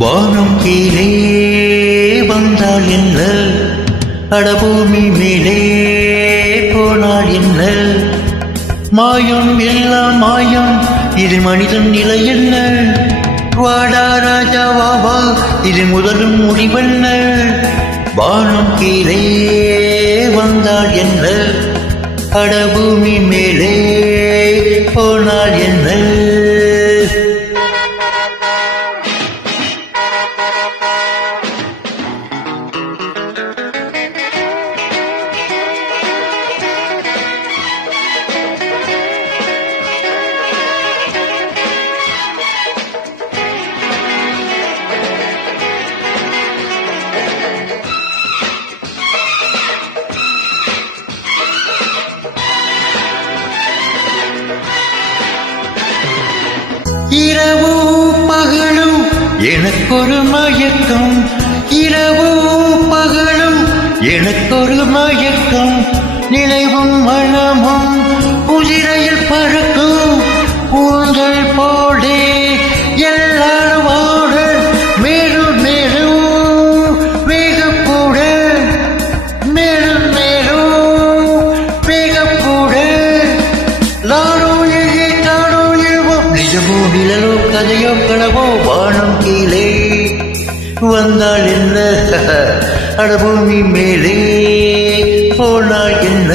வானம் கீழே வந்தால் என்ன, அடபூமி மேலே போனால் என்ன, மாயம் எல்லாம் மாயம், இது மனிதன் நிலை என்ன, வாடா ராஜா வாவா, இது முதலும் முடிவென்ன, வானம் கீழே வந்தால் என்ன, அடபூமி மேலே போனால் என்ன. இரவு பகலும் எனக்கொரு மயக்கம், இரவு பகலும் எனக்கொரு மயக்கம், நினைவும் மனமும் குதிரையில் பறக்கும் கூந்தல் போடே எல்லாரும் ஓட, மேலும் மேலும் வேகக்கூட, மேலும் மேலும் வேகக்கூட, நானோ எங்கே தானோ எழுவோம், நிஜமோ நிழலோ கதையோ கனவோ, வானம் கீழே வந்தால் என்ன, அடபூமி மேலே போனால் என்ன,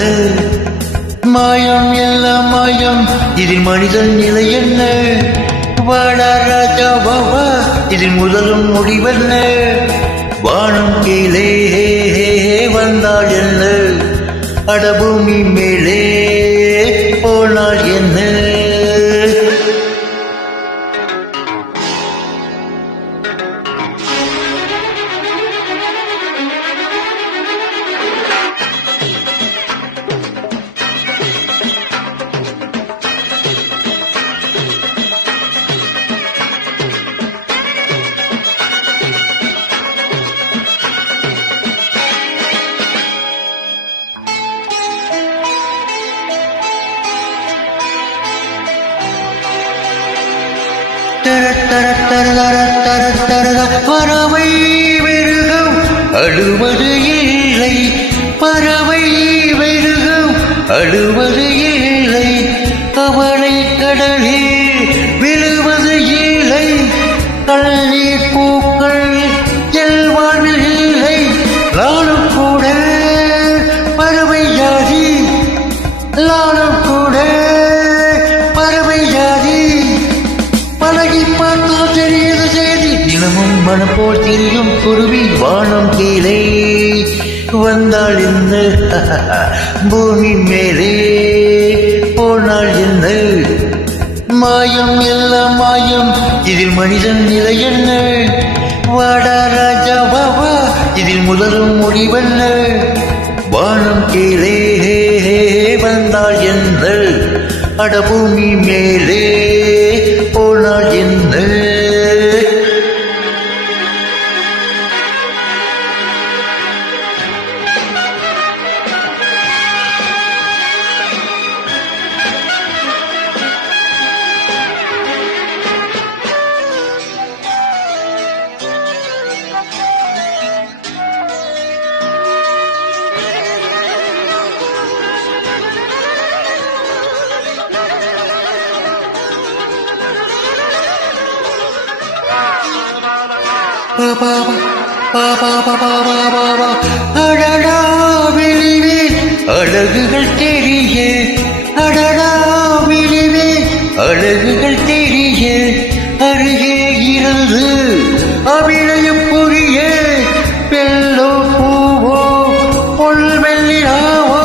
மாயம் எல்லாம் மாயம், இதில் மனிதன் நிலை என்ன, வாடா ராஜா வாவா, இதில் முதலும் முடிவென்ன, வானம் கீழே வந்தால் என்ன, அடபூமி மேலே போனால் என்ன. பறவை மிருகம் அழுவது இல்லை, பறவை மிருகம் அழுவது இல்லை, கவலை கடலில் விழுவது இல்லை, கண்ணீர் பூக்கள் எல்வாழ்வில் இல்லை, நானும் கூட பறவை ஜாதி, நானும் கூட பறவை ஜாதி, பழகி பார்த்தா தெரியுது செய்தி, தினமும் மனம் போல் திரியும் குருவி, வானம் கீழே வந்தால் என்ன, பூமி மேலே போனால் என்ன, மாயம் எல்லாம் மாயம், இதில் மனிதன் நிலை என்ன, வாடா ராஜா வாவா, இதில் முதலும் முடிவென்ன, வானம் கீழே வந்தால் என்ன, அடபூமி மேலே போனால் என்ன. அடடா விழிவே அழகுகள் தெரிய, அடடா விழிவே அழகுகள் தெரிய, அருகே இருந்து அபிநயம் புரிய, பெல்லோ பூவோ பொல்வெள்ளிராவோ,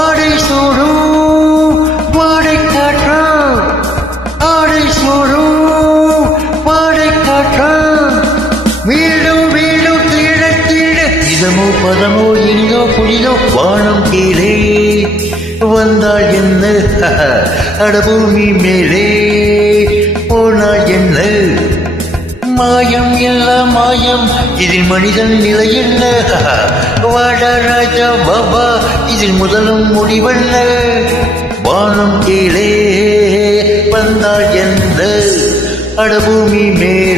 ஆடை சூடும் வாடை காற்றா, ஆடை சூடும் வாடை காற்றா, வீடும் வீடும் தீட தீட, இதமோ பதமோ இனியோ புனிதோ, வானம் கீழே வந்தால் என்ன, அடபூமி மேலே போனால் என்ன, மாயம் எல்லாம் மாயம், இதில் மனிதன் நிலை என்ன, வாடா ராஜா பாபா, இதில் முதலும் முடிவென்ன, வானம் கீழே வந்தால் என்ன, அடபூமி மேலே